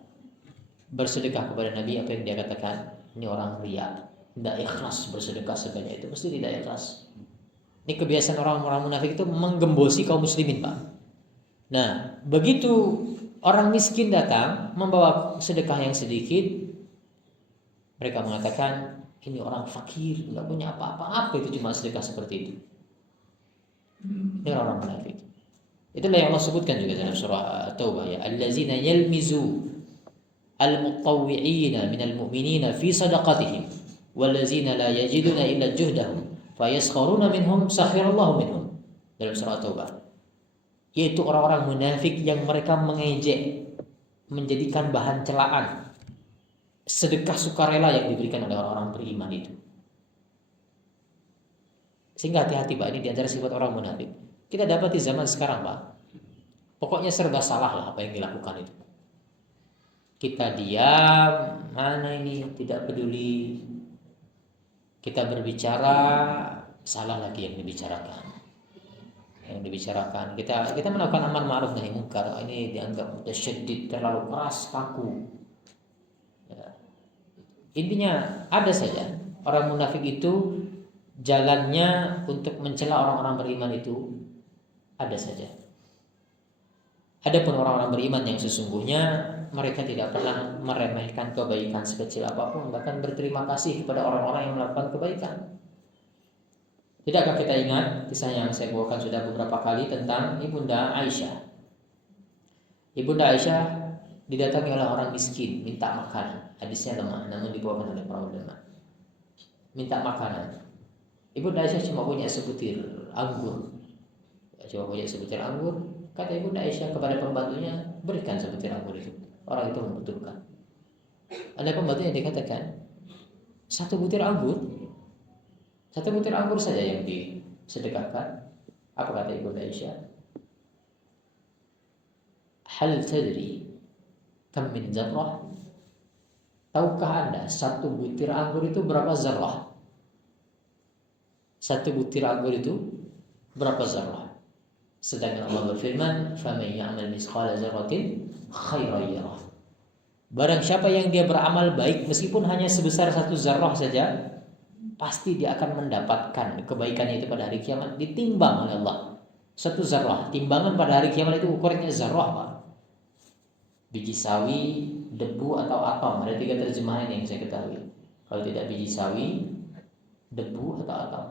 bersedekah kepada Nabi, apa yang dia katakan? Ini orang riya, tidak ikhlas bersedekah sebanyak itu, pasti tidak ikhlas. Ini kebiasaan orang-orang munafik itu menggembosi kaum muslimin, Pak. Nah, begitu orang miskin datang membawa sedekah yang sedikit, mereka mengatakan ini orang fakir, nggak punya apa-apa itu cuma sedekah seperti itu. Ini orang munafik. Itulah yang Allah sebutkan juga dalam surah Taubah ya, allazina yalmizu al-mutawwi'ina minal mu'minina fi sadaqatihim wallazina la yajiduna illa juhdahum fayaskharuna minhum sakhirallahu minhum, dalam surah Taubah. Yaitu orang-orang munafik yang mereka mengejek, menjadikan bahan celaan sedekah sukarela yang diberikan oleh orang-orang beriman itu. Sehingga hati-hati, Pak, ini di antara sifat orang munafik. Kita dapat di zaman sekarang, Pak. Pokoknya serba salah lah apa yang dilakukan itu. Kita diam, mana ini, tidak peduli. Kita berbicara, salah lagi yang dibicarakan. Kita melakukan amar ma'ruf nahi munkar, ini dianggap mutasyadid, terlalu keras, kaku ya. Intinya ada saja orang munafik itu jalannya untuk mencela orang-orang beriman itu ada saja. Adapun orang-orang beriman yang sesungguhnya mereka tidak pernah meremehkan kebaikan sekecil apapun, bahkan berterima kasih kepada orang-orang yang melakukan kebaikan. Tidakkah kita ingat kisah yang saya bawakan sudah beberapa kali tentang Ibunda Aisyah? Ibunda Aisyah didatangi oleh orang miskin, minta makanan. Hadisnya lemah, namun dibawakan oleh para ulama. Minta makanan. Ibunda Aisyah cuma punya sebutir anggur. Kata Ibunda Aisyah kepada pembantunya, berikan sebutir anggur itu. Orang itu membutuhkan. Ada pembantunya dikatakan, satu butir anggur saja yang sedekahkan. Apa kata Ibu Aisyah? Hal tadri kam min zarrah? Tahukah Anda satu butir anggur itu berapa zarrah? Satu butir anggur itu berapa zarrah? Sedangkan Allah berfirman, "Faman ya'mal mithqala dzarratin khairan yarah." Barang siapa yang dia beramal baik meskipun hanya sebesar satu zarrah saja, pasti dia akan mendapatkan kebaikannya itu pada hari kiamat ditimbang oleh Allah. Satu zarrah, timbangan pada hari kiamat itu ukurannya zarrah, Pak. Biji sawi, debu atau atom. Ada 3 terjemahan yang saya ketahui. Kalau tidak biji sawi, debu atau atom.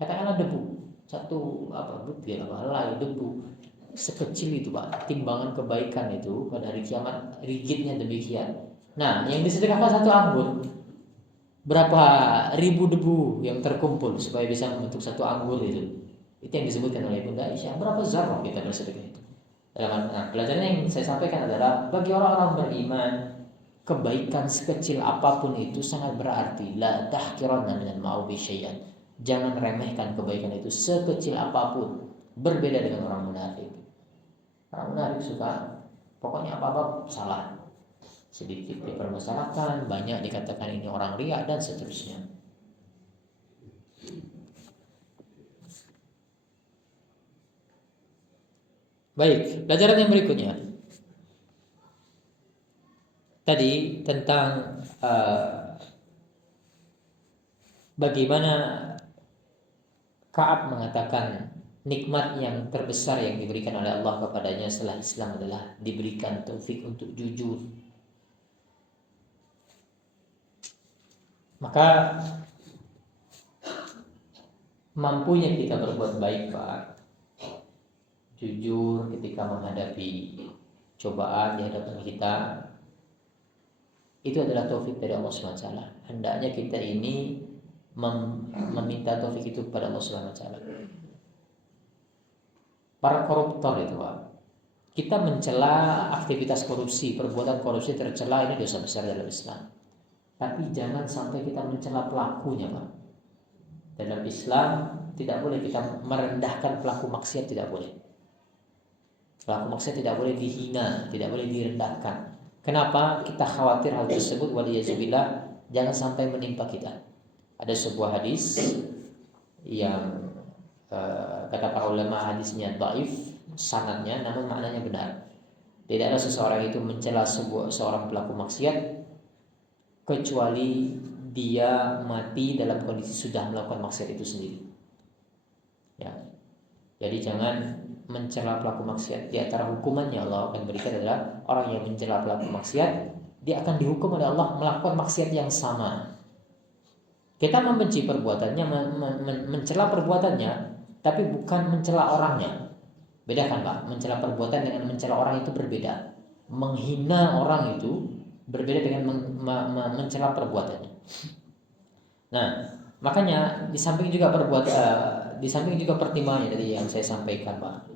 Katakanlah debu. Satu butir helai debu sekecil itu, Pak. Timbangan kebaikan itu pada hari kiamat rigidnya demikian. Nah, yang disedekahkan satu anggur, berapa ribu debu yang terkumpul supaya bisa membentuk satu anggur itu. Itu yang disebutkan oleh Bunda Aisyah. Berapa zarrah kita bersedekah itu. Nah, pelajaran yang saya sampaikan adalah bagi orang-orang beriman, kebaikan sekecil apapun itu sangat berarti. La tahqiranna minal ma'rufi syai'an. Jangan remehkan kebaikan itu sekecil apapun. Berbeda dengan orang munafik. Orang munafik suka pokoknya apa-apa salah. Sedikit dipermasalahkan, banyak dikatakan ini orang riya dan seterusnya. Baik, pelajaran yang berikutnya tadi tentang bagaimana Ka'ab mengatakan nikmat yang terbesar yang diberikan oleh Allah kepadanya setelah Islam adalah diberikan taufik untuk jujur. Maka mampunya kita berbuat baik, Pak, jujur ketika menghadapi cobaan di hadapan kita, itu adalah taufik dari Allah SWT. Hendaknya kita ini meminta taufik itu kepada Allah SWT. Para koruptor itu, Pak, kita mencela aktivitas korupsi, perbuatan korupsi tercela, ini dosa besar dalam Islam. Tapi jangan sampai kita mencela pelakunya, Pak. Dalam Islam tidak boleh kita merendahkan pelaku maksiat, tidak boleh. Pelaku maksiat tidak boleh dihina, tidak boleh direndahkan. Kenapa? Kita khawatir hal tersebut waliyazubillah jangan sampai menimpa kita. Ada sebuah hadis yang kata para ulama hadisnya dhaif sanadnya, namun maknanya benar. Tidak ada seseorang itu mencela seorang pelaku maksiat kecuali dia mati dalam kondisi sudah melakukan maksiat itu sendiri. Ya. Jadi jangan mencela pelaku maksiat. Di antara hukumannya Allah akan berikan adalah orang yang mencela pelaku maksiat, dia akan dihukum oleh Allah melakukan maksiat yang sama. Kita membenci perbuatannya, mencela perbuatannya, tapi bukan mencela orangnya. Bedakan, Pak. Mencela perbuatan dengan mencela orang itu berbeda. Menghina orang itu berbeda dengan mencela perbuatannya. Nah, makanya di samping juga pertimbangannya tadi yang saya sampaikan, Pak.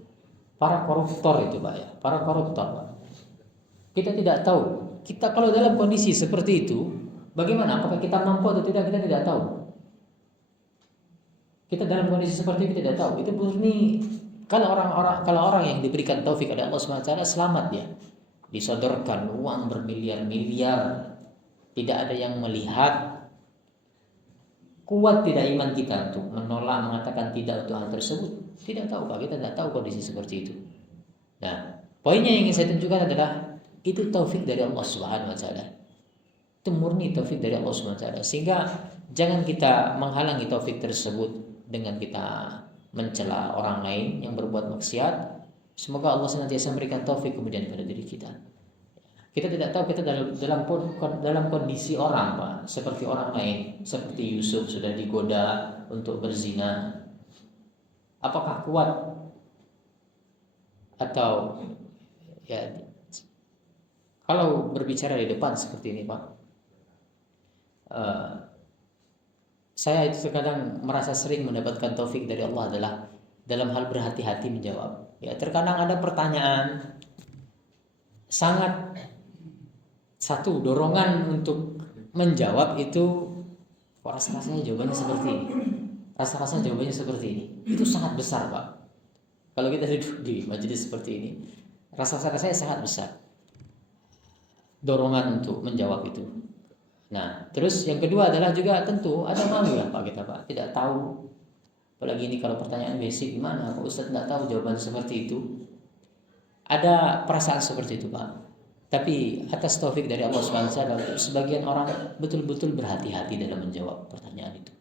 Para koruptor itu, Pak, ya. Para koruptor, Pak. Kita tidak tahu. Kita kalau dalam kondisi seperti itu, bagaimana? Apakah kita mampu atau tidak? Kita tidak tahu. Kita dalam kondisi seperti itu tidak tahu. Itu murni kalau orang yang diberikan taufik oleh Allah SWT selamat dia. Disodorkan uang bermiliar-miliar, tidak ada yang melihat. Kuat tidak iman kita untuk menolak, mengatakan tidak untuk hal tersebut? Tidak tahu, Pak. Kita tidak tahu kondisi seperti itu. Nah, poinnya yang ingin saya tunjukkan adalah itu taufik dari Allah Subhanahu wa taala. Itu murni taufik dari Allah Subhanahu wa taala. Sehingga jangan kita menghalangi taufik tersebut dengan kita mencela orang lain yang berbuat maksiat. Semoga Allah senantiasa memberikan taufik kemudian pada diri kita. Kita tidak tahu kita dalam kondisi orang, Pak, seperti orang lain, seperti Yusuf sudah digoda untuk berzina. Apakah kuat atau ya kalau berbicara di depan seperti ini, Pak, saya itu terkadang merasa sering mendapatkan taufik dari Allah adalah dalam hal berhati-hati menjawab. Ya, terkadang ada pertanyaan sangat satu dorongan untuk menjawab itu, kok rasanya jawabannya seperti ini. Rasa-rasa jawabannya seperti ini. Itu sangat besar, Pak. Kalau kita duduk di majelis seperti ini, rasa-rasa saya sangat besar dorongan untuk menjawab itu. Nah, terus yang kedua adalah juga tentu ada malu lah Pak kita Pak, tidak tahu. Apalagi ini kalau pertanyaan basic gimana, Pak Ustadz tidak tahu jawaban seperti itu. Ada perasaan seperti itu Pak. Tapi atas taufik dari Allah SWT, sebagian orang betul-betul berhati-hati dalam menjawab pertanyaan itu.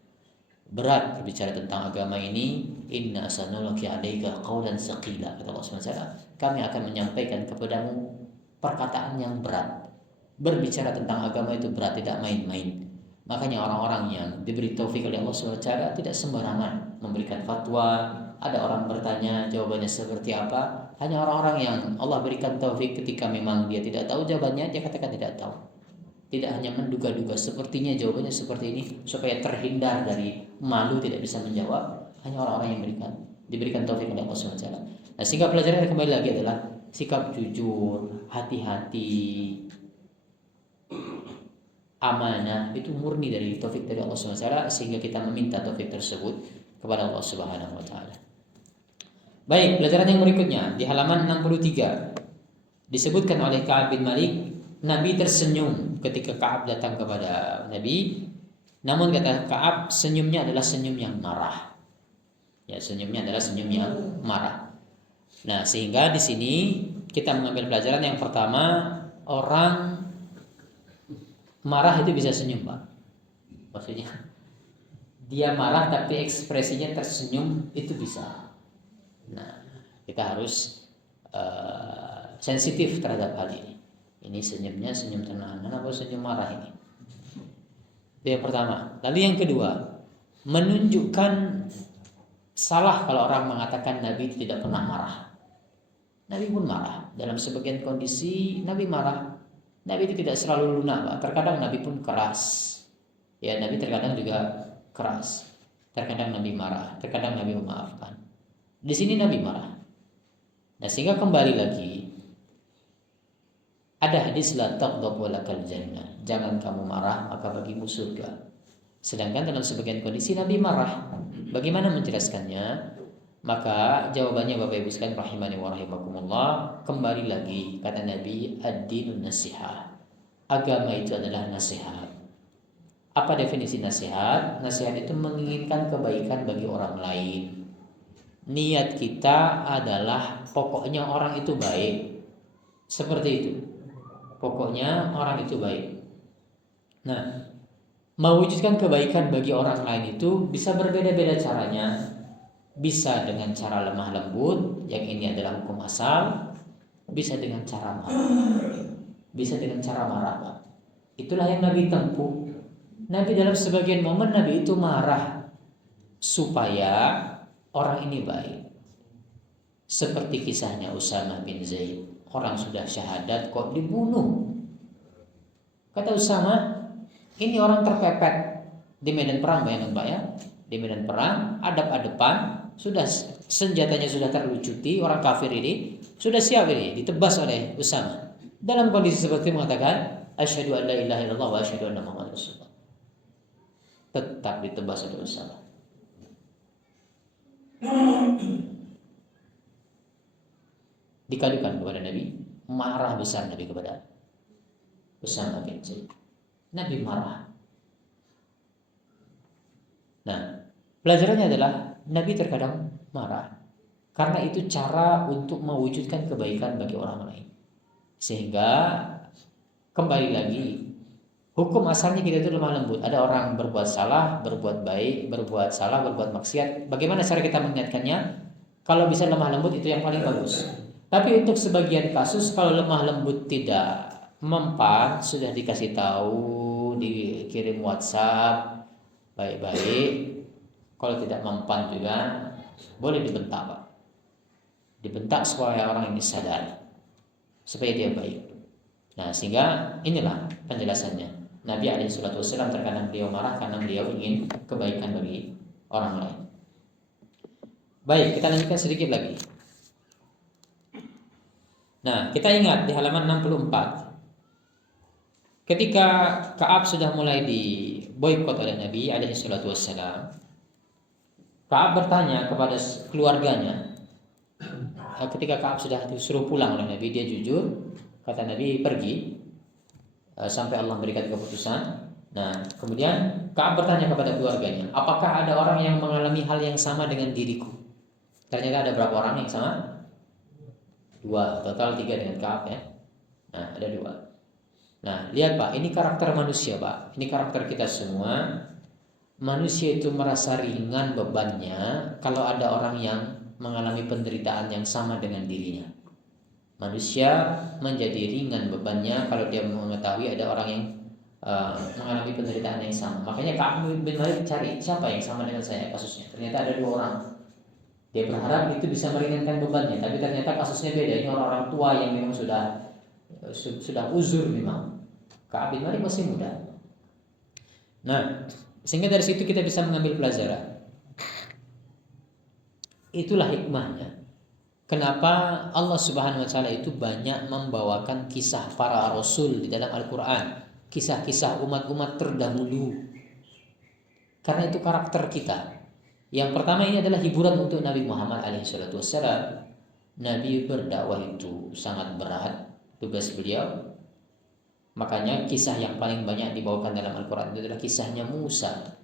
Berat berbicara tentang agama ini. Inna sanulaki alaika qawlan saqila, kata Allah SWT. Kami akan menyampaikan kepadamu perkataan yang berat. Berbicara tentang agama itu berat, tidak main-main. Makanya orang-orang yang diberi taufik oleh Allah SWT tidak sembarangan memberikan fatwa. Ada orang bertanya jawabannya seperti apa. Hanya orang-orang yang Allah berikan taufik ketika memang dia tidak tahu jawabannya, dia katakan tidak tahu. Tidak hanya menduga-duga sepertinya jawabannya seperti ini, supaya terhindar dari malu tidak bisa menjawab. Hanya orang-orang yang diberikan taufik oleh Allah SWT. Nah, sehingga pelajaran kembali lagi adalah sikap jujur, hati-hati, amanah itu murni dari taufik dari Allah SWT, sehingga kita meminta taufik tersebut kepada Allah Subhanahu wa taala. Baik, pelajaran yang berikutnya di halaman 63 disebutkan oleh Ka'ab bin Malik, Nabi tersenyum ketika Ka'ab datang kepada Nabi. Namun kata Ka'ab, senyumnya adalah senyum yang marah. Ya, senyumnya adalah senyum yang marah. Nah, sehingga di sini kita mengambil pelajaran yang pertama, orang marah itu bisa senyum, Pak. Maksudnya dia marah tapi ekspresinya tersenyum, itu bisa. Nah, kita harus sensitif terhadap hal ini. Ini senyumnya senyum tenang apa senyum marah ini? Itu yang pertama. Lalu yang kedua, menunjukkan salah kalau orang mengatakan Nabi tidak pernah marah. Nabi pun marah. Dalam sebagian kondisi Nabi marah. Nabi itu tidak selalu lunak, Pak. Terkadang Nabi pun keras. Ya, Nabi terkadang juga keras. Terkadang Nabi marah, terkadang Nabi memaafkan. Di sini Nabi marah. Nah, sehingga kembali lagi ada hadis la taghdab walakal jannah. Jangan kamu marah maka bagimu surga. Sedangkan dalam sebagian kondisi Nabi marah. Bagaimana menjelaskannya? Maka jawabannya Bapak Ibu sekalian rahimani wa rahimakumullah, kembali lagi kata Nabi, ad-dinun nasihah. Agama itu adalah nasihat. Apa definisi nasihat? Nasihat itu menginginkan kebaikan bagi orang lain. Niat kita adalah pokoknya orang itu baik. Seperti itu. Pokoknya orang itu baik. Nah, mewujudkan kebaikan bagi orang lain itu bisa berbeda-beda caranya. Bisa dengan cara lemah lembut, yang ini adalah hukum asal. Bisa dengan cara marah. Bisa dengan cara marah, Pak. Itulah yang Nabi tempuh. Nabi dalam sebagian momen Nabi itu marah supaya orang ini baik. Seperti kisahnya Usamah bin Zaid. Orang sudah syahadat kok dibunuh. Kata Usamah, ini orang terpepet di medan perang, bayangkan Pak ya. Di medan perang, adap-adapan, sudah senjatanya sudah terlucuti, orang kafir ini sudah siap ini ditebas oleh Usamah. Dalam kondisi seperti itu mengatakan, asyhadu an la ilaha illallah wa asyhadu anna Muhammadar Rasulullah. Tetap ditebas oleh Usamah. Dikadukan kepada Nabi, marah besar Nabi kepada Usamah bin Zaid. Nabi marah. Nah, pelajarannya adalah Nabi terkadang marah karena itu cara untuk mewujudkan kebaikan bagi orang lain. Sehingga kembali lagi, hukum asalnya kita itu lemah lembut. Ada orang berbuat salah, berbuat baik, berbuat salah, berbuat maksiat. Bagaimana cara kita mengingatkannya? Kalau bisa lemah lembut itu yang paling bagus. Tapi untuk sebagian kasus kalau lemah lembut tidak mempan, sudah dikasih tahu, dikirim WhatsApp baik-baik. Kalau tidak mempan juga boleh dibentak, Pak. Dibentak supaya orang ini sadar, supaya dia baik. Nah, sehingga inilah penjelasannya. Nabi SAW terkadang beliau marah karena beliau ingin kebaikan bagi orang lain. Baik, kita lanjutkan sedikit lagi. Nah, kita ingat di halaman 64. Ketika Ka'ab sudah mulai diboikot oleh Nabi SAW, Ka'ab bertanya kepada keluarganya. Ketika Ka'ab sudah disuruh pulang oleh Nabi, dia jujur. Kata Nabi, pergi sampai Allah berikan keputusan. Nah, kemudian Ka'ab bertanya kepada keluarganya, apakah ada orang yang mengalami hal yang sama dengan diriku? Ternyata ada berapa orang yang sama? 2, total 3 dengan Ka'ab ya. Nah, ada 2. Nah, lihat Pak, ini karakter manusia Pak. Ini karakter kita semua. Manusia itu merasa ringan bebannya kalau ada orang yang mengalami penderitaan yang sama dengan dirinya. Manusia menjadi ringan bebannya kalau dia mengetahui ada orang yang mengalami penderitaan yang sama. Makanya Ka'ab bin Malik cari siapa yang sama dengan saya kasusnya. Ternyata ada 2 orang. Dia berharap itu bisa meringankan bebannya, tapi ternyata kasusnya beda. Ini orang-orang tua yang memang sudah uzur memang. Ka'ab bin Malik masih muda. Nah, sehingga dari situ kita bisa mengambil pelajaran. Itulah hikmahnya. Kenapa Allah Subhanahu wa taala itu banyak membawakan kisah para rasul di dalam Al-Qur'an, kisah-kisah umat-umat terdahulu. Karena itu karakter kita. Yang pertama ini adalah hiburan untuk Nabi Muhammad alaihissalam. Nabi berdakwah itu sangat berat tugas beliau. Makanya kisah yang paling banyak dibawakan dalam Al-Quran itu adalah kisahnya Musa.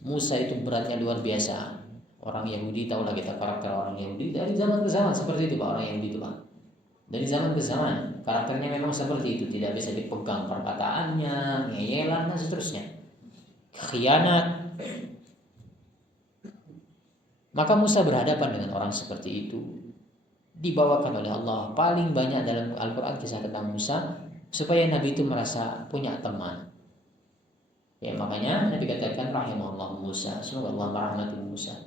Musa itu beratnya luar biasa. Orang Yahudi, tahulah kita karakter orang Yahudi dari zaman ke zaman seperti itu Pak, orang Yahudi itu Pak. Dari zaman ke zaman karakternya memang seperti itu, tidak bisa dipegang perkataannya, ngeyelan dan seterusnya. Khianat. Maka Musa berhadapan dengan orang seperti itu. Dibawakan oleh Allah paling banyak dalam Al-Quran kisah tentang Musa, supaya Nabi itu merasa punya teman. Ya, makanya Nabi katakan rahimahullah Musa, semoga Allah merahmati Musa.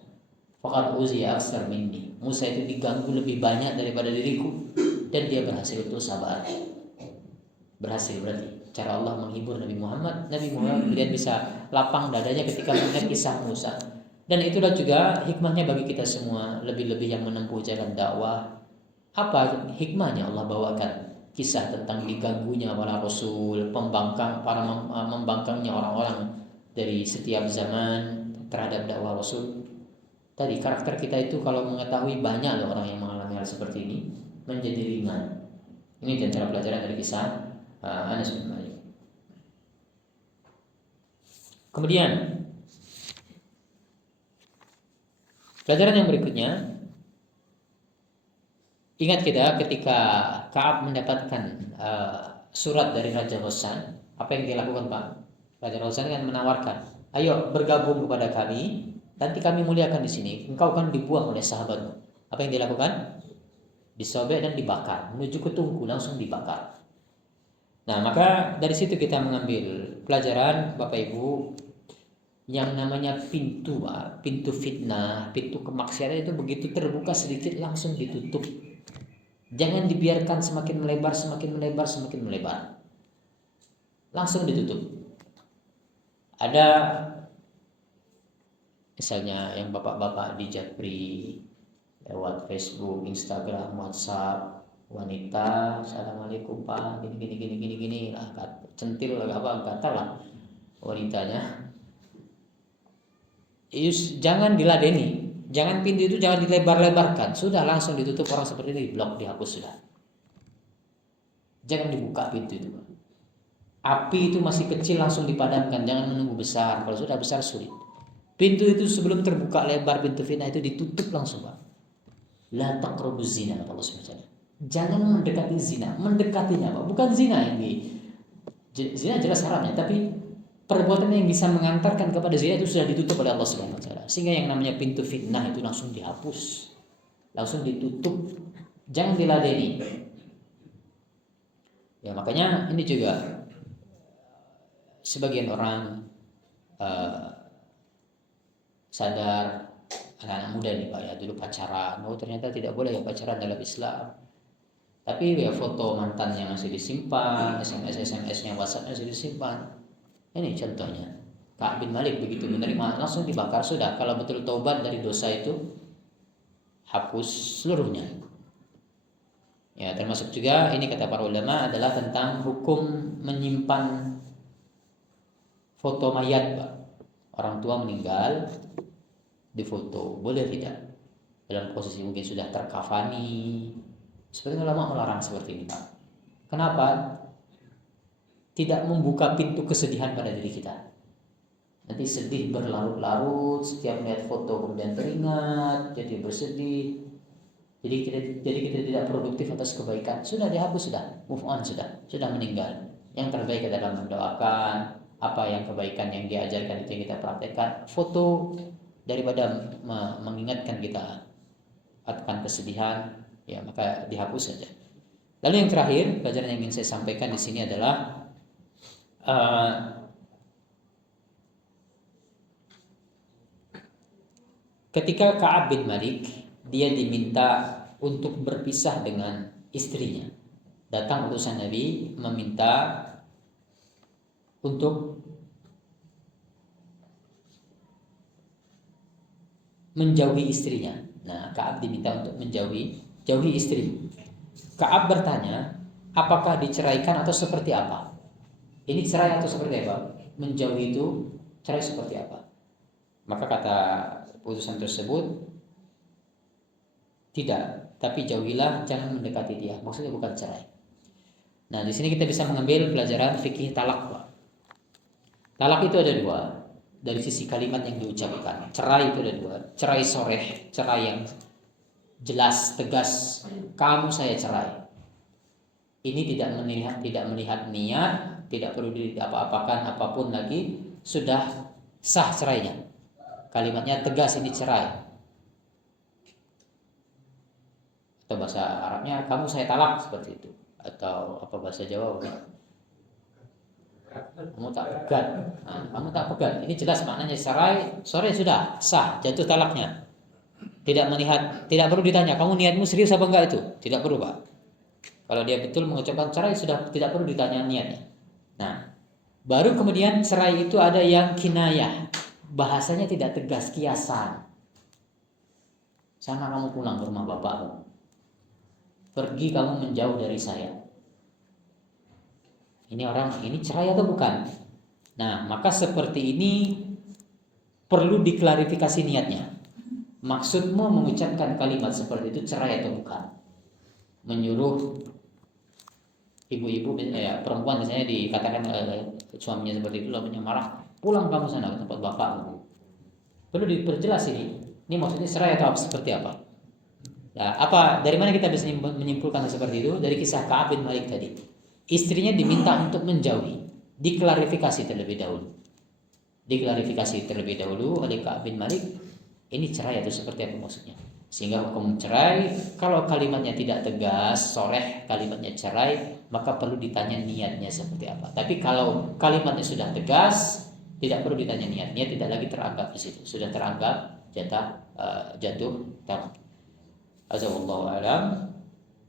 Faqad uziya aksar minni. Musa itu diganggu lebih banyak daripada diriku, dan dia berhasil untuk sabar. Berhasil berarti cara Allah menghibur Nabi Muhammad. Nabi Muhammad kemudian bisa lapang dadanya ketika mendengar kisah Musa. Dan itulah juga hikmahnya bagi kita semua, lebih-lebih yang menempuh jalan dakwah. Apa hikmahnya Allah bawakan kisah tentang diganggunya para rasul, membangkangnya orang-orang dari setiap zaman terhadap dakwah rasul. Tadi karakter kita itu kalau mengetahui banyak loh orang yang mengalami hal seperti ini, menjadi ringan. Ini di antara pelajaran dari kisah Anas bin Malik. Kemudian pelajaran yang berikutnya, ingat kita ketika Ka'ab mendapatkan surat dari Raja Ghassan, apa yang dia lakukan Pak? Raja Ghassan kan menawarkan, ayo bergabung kepada kami, nanti kami muliakan di sini. Engkau kan dibuang oleh sahabatmu. Apa yang dia lakukan? Disobek dan dibakar, menuju ke tungku langsung dibakar. Nah, maka dari situ kita mengambil pelajaran Bapak Ibu, yang namanya pintu fitnah, pintu kemaksiatan itu begitu terbuka sedikit langsung ditutup. Jangan dibiarkan semakin melebar, langsung ditutup. Ada misalnya yang bapak-bapak di Japri lewat Facebook, Instagram, WhatsApp, wanita, assalamualaikum Pak, gini lah, centil lah apa gatal lah wanitanya. Jangan diladeni, jangan pintu itu jangan dilebar-lebarkan, sudah langsung ditutup. Orang seperti ini diblok, dihapus sudah. Jangan dibuka pintu itu. Api itu masih kecil langsung dipadamkan, jangan menunggu besar. Kalau sudah besar sulit. Pintu itu sebelum terbuka lebar pintu fitnah itu ditutup langsung Pak. La taqrabuz zina, kata Allah SWT. Jangan mendekati zina, mendekatinya Pak, bukan zina yang zina jelas haramnya, tapi perbuatan yang bisa mengantarkan kepada zina itu sudah ditutup oleh Allah Subhanahu wa taala. Sehingga yang namanya pintu fitnah itu langsung dihapus. Langsung ditutup. Jangan diladeni. Ya, makanya ini juga sebagian orang sadar, anak-anak muda nih Pak ya, dulu pacaran, ternyata tidak boleh ya pacaran dalam Islam. Tapi ya foto mantannya masih disimpan, SMS-nya, WhatsApp-nya masih disimpan. Ini contohnya. Ka'ab bin Malik begitu menerima langsung dibakar sudah. Kalau betul taubat dari dosa itu hapus seluruhnya. Ya, termasuk juga ini kata para ulama adalah tentang hukum menyimpan foto mayat Pak. Orang tua meninggal, difoto, boleh tidak? Dalam posisi mungkin sudah terkafani. Seperti ulama melarang seperti ini, Pak. Kenapa? Tidak membuka pintu kesedihan pada diri kita. Nanti sedih berlarut-larut, setiap melihat foto kemudian teringat, jadi bersedih. Jadi kita tidak produktif atas kebaikan. Sudah dihapus, sudah move on, sudah meninggal. Yang terbaik adalah mendoakan apa yang kebaikan yang diajarkan itu yang kita praktekkan. Foto daripada mengingatkan kita akan kesedihan, ya maka dihapus saja. Lalu yang terakhir, pelajaran yang ingin saya sampaikan di sini adalah ketika Ka'ab bin Malik dia diminta untuk berpisah dengan istrinya. Datang utusan Nabi meminta untuk menjauhi istrinya. Nah, Ka'ab diminta untuk jauhi istri. Ka'ab bertanya, apakah diceraikan atau seperti apa? Ini cerai atau seperti apa? Menjauhi itu cerai seperti apa? Maka kata putusan tersebut, tidak, tapi jauhilah, jangan mendekati dia. Maksudnya bukan cerai. Nah, di sini kita bisa mengambil pelajaran fikih talak, Pak. Talak itu ada dua dari sisi kalimat yang diucapkan. Cerai itu ada dua. Cerai soreh, cerai yang jelas, tegas. Kamu saya cerai. Ini tidak melihat niat, tidak perlu apa-apakan apapun lagi, sudah sah cerainya. Kalimatnya tegas, ini cerai. Atau bahasa Arabnya kamu saya talak, seperti itu. Atau apa bahasa Jawa? Kamu tak pegat. Nah, kamu tak pegat. Ini jelas maknanya cerai, sore sudah sah, jatuh talaknya. Tidak perlu ditanya kamu niatmu serius apa enggak itu. Tidak perlu, Pak. Kalau dia betul mengucapkan cerai, sudah tidak perlu ditanya niatnya. Nah, baru kemudian cerai itu ada yang kinayah. Bahasanya tidak tegas, kiasan. Sana kamu pulang ke rumah bapakmu. Pergi kamu menjauh dari saya. Ini cerai atau bukan? Nah, maka seperti ini perlu diklarifikasi niatnya. Maksudmu mengucapkan kalimat seperti itu cerai atau bukan? Menyuruh ibu-ibu, perempuan misalnya dikatakan suaminya seperti itu, lalu marah, pulang kamu sana ke tempat bapakmu. Perlu diperjelas ini maksudnya cerai atau seperti apa? Nah, dari mana kita bisa menyimpulkan seperti itu? Dari kisah Ka'ab bin Malik tadi. Istrinya diminta untuk menjauhi, diklarifikasi terlebih dahulu oleh Ka'ab bin Malik, ini cerai atau seperti apa maksudnya? Sehingga hukum cerai, kalau kalimatnya tidak tegas, soreh kalimatnya cerai, maka perlu ditanya niatnya seperti apa. Tapi kalau kalimatnya sudah tegas, tidak perlu ditanya niatnya, tidak lagi teranggap di situ, sudah teranggap jatuh talak. Azza-wallahu a'lam.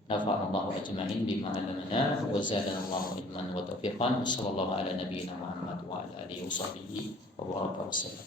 Nafa'allahu ajma'in bima 'allamana wa zadanallahu ilman wa tawfiqan. Sallallahu ala nabiyyina Muhammad wa ala alihi wa sahbihi wa baraka wa sallam.